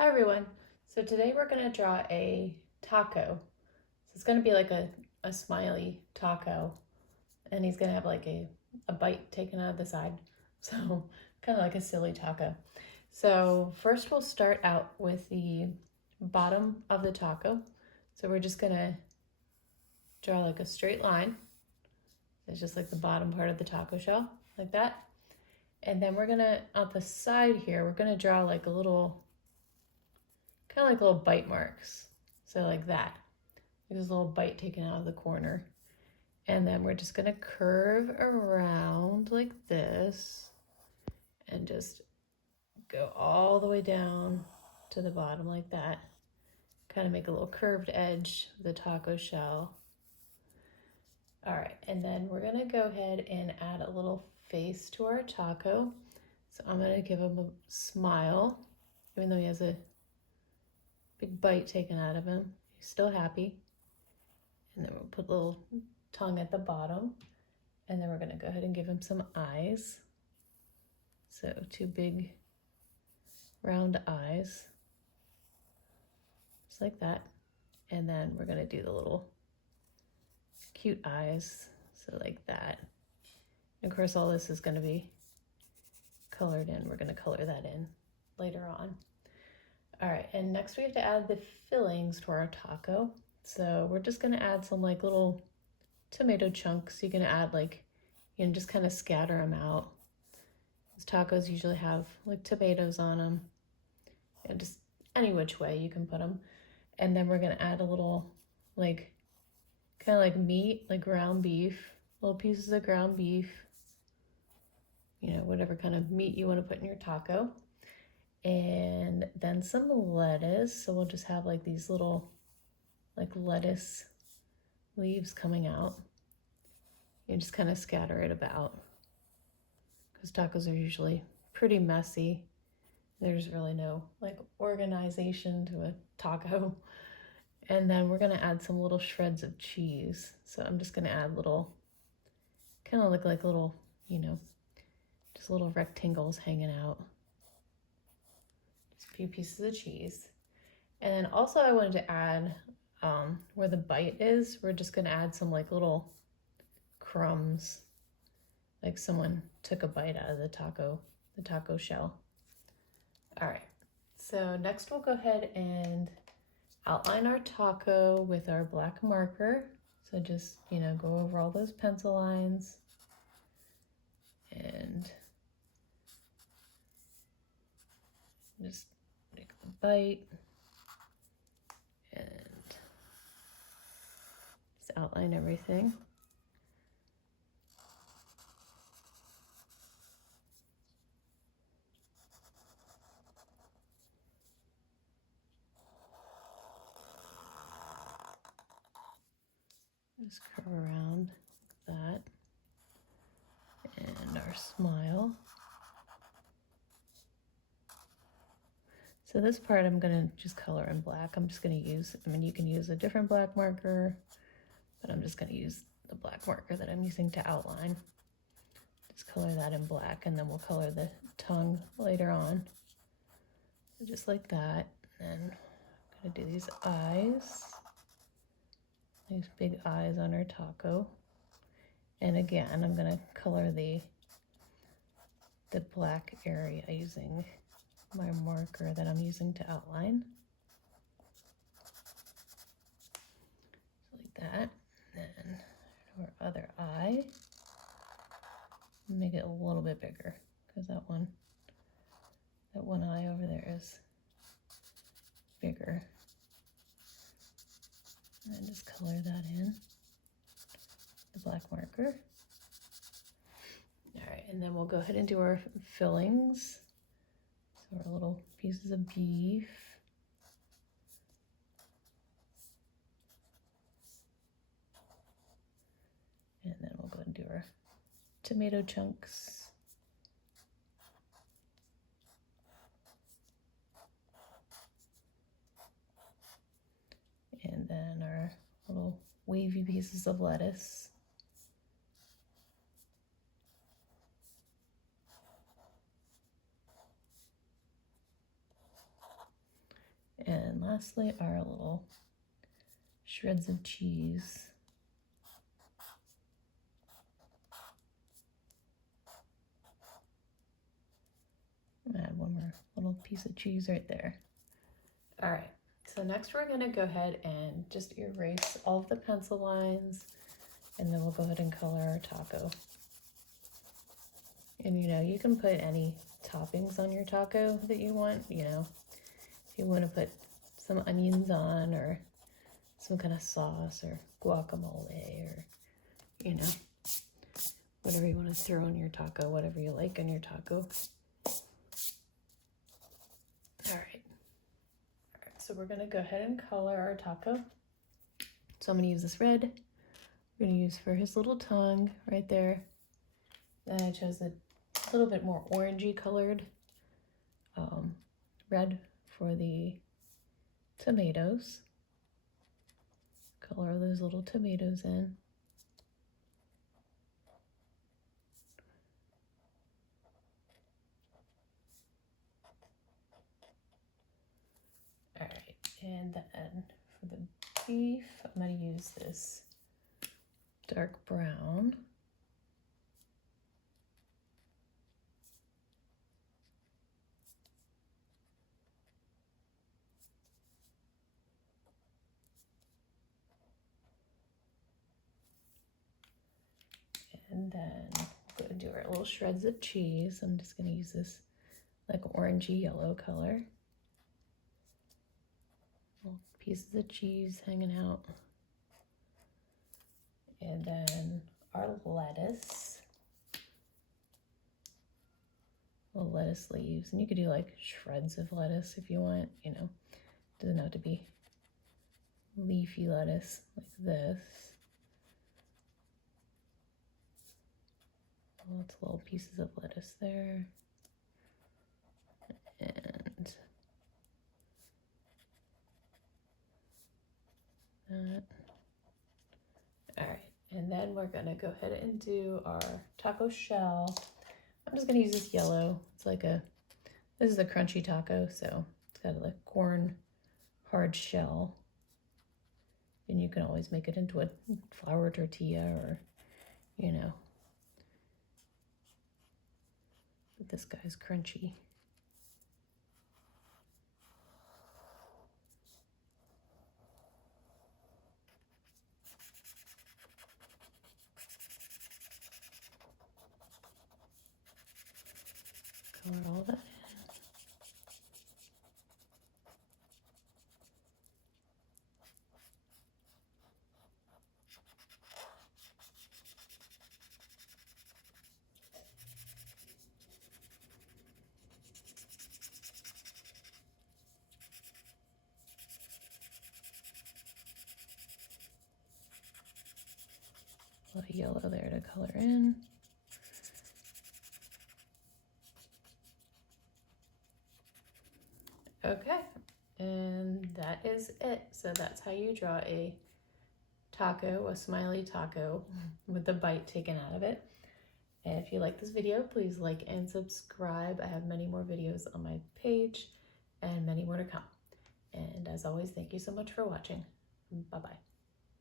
Hi everyone. So today we're going to draw a taco. So it's going to be like a smiley taco, and he's going to have like a bite taken out of the side. So kind of like a silly taco. So first we'll start out with the bottom of the taco. So we're just going to draw like a straight line. It's just like the bottom part of the taco shell, like that. And then we're going to, on the side here, we're going to draw like a little kind of like little bite marks. So like that. There's a little bite taken out of the corner. And then we're just gonna curve around like this and just go all the way down to the bottom like that. Kind of make a little curved edge of the taco shell. All right, and then we're gonna go ahead and add a little face to our taco. So I'm gonna give him a smile, even though he has a big bite taken out of him. He's still happy. And then we'll put a little tongue at the bottom. And then we're gonna go ahead and give him some eyes. So 2 big round eyes, just like that. And then we're gonna do the little cute eyes, so like that. And of course all this is gonna be colored in. We're gonna color that in later on. All right, and next we have to add the fillings to our taco. So we're just gonna add some like little tomato chunks. You're gonna add like, just kind of scatter them out. These tacos usually have like tomatoes on them, and just any which way you can put them. And then we're gonna add a little like kind of like meat, like ground beef, little pieces of ground beef, whatever kind of meat you want to put in your taco. And then some lettuce. So we'll just have like these little like lettuce leaves coming out. You just kind of scatter it about, because tacos are usually pretty messy. There's really no like organization to a taco. And then we're gonna add some little shreds of cheese. So I'm just gonna add little, kind of look like little, just little rectangles hanging out. Just a few pieces of cheese. And then also I wanted to add, where the bite is, we're just gonna add some like little crumbs, like someone took a bite out of the taco shell. All right, so next we'll go ahead and outline our taco with our black marker. So just, go over all those pencil lines and just make the bite and just outline everything. Just curve around like that. And our smile. So this part I'm gonna just color in black. I'm just gonna use, you can use a different black marker, but I'm just gonna use the black marker that I'm using to outline. Just color that in black, and then we'll color the tongue later on. So just like that. And I'm gonna do these eyes. These big eyes on our taco. And again, I'm gonna color the black area using my marker that I'm using to outline. So like that. Then our other eye. Make it a little bit bigger, because that one eye over there is bigger. And just color that in, the black marker. All right, and then we'll go ahead and do our fillings. So our little pieces of beef. And then we'll go ahead and do our tomato chunks. And then our little wavy pieces of lettuce. And lastly, our little shreds of cheese. Add one more little piece of cheese right there. All right, so next we're gonna go ahead and just erase all of the pencil lines, and then we'll go ahead and color our taco. And you know, you can put any toppings on your taco that you want. You know, if you want to put some onions on, or some kind of sauce, or guacamole, or, you know, whatever you want to throw on your taco, whatever you like on your taco. All right, so we're gonna go ahead and color our taco. So I'm gonna use this red. We're gonna use for his little tongue right there. Then I chose a little bit more orangey colored red for the tomatoes. Color those little tomatoes in. All right, and then for the beef, I'm going to use this dark brown. And then we're going to do our little shreds of cheese. I'm just going to use this like orangey yellow color. Little pieces of cheese hanging out. And then our lettuce. Little lettuce leaves. And you could do like shreds of lettuce if you want, you know. It doesn't have to be leafy lettuce like this. Lots of little pieces of lettuce there. And that. All right, and then we're gonna go ahead and do our taco shell. I'm just gonna use this yellow. It's like this is a crunchy taco, so it's got a corn hard shell. And you can always make it into a flour tortilla, or, you know. But this guy's crunchy. Color all that in. A little yellow there to color in. Okay, and that is it. So that's how you draw a taco, a smiley taco with the bite taken out of it. And if you like this video, please like and subscribe. I have many more videos on my page and many more to come. And as always, thank you so much for watching. Bye-bye.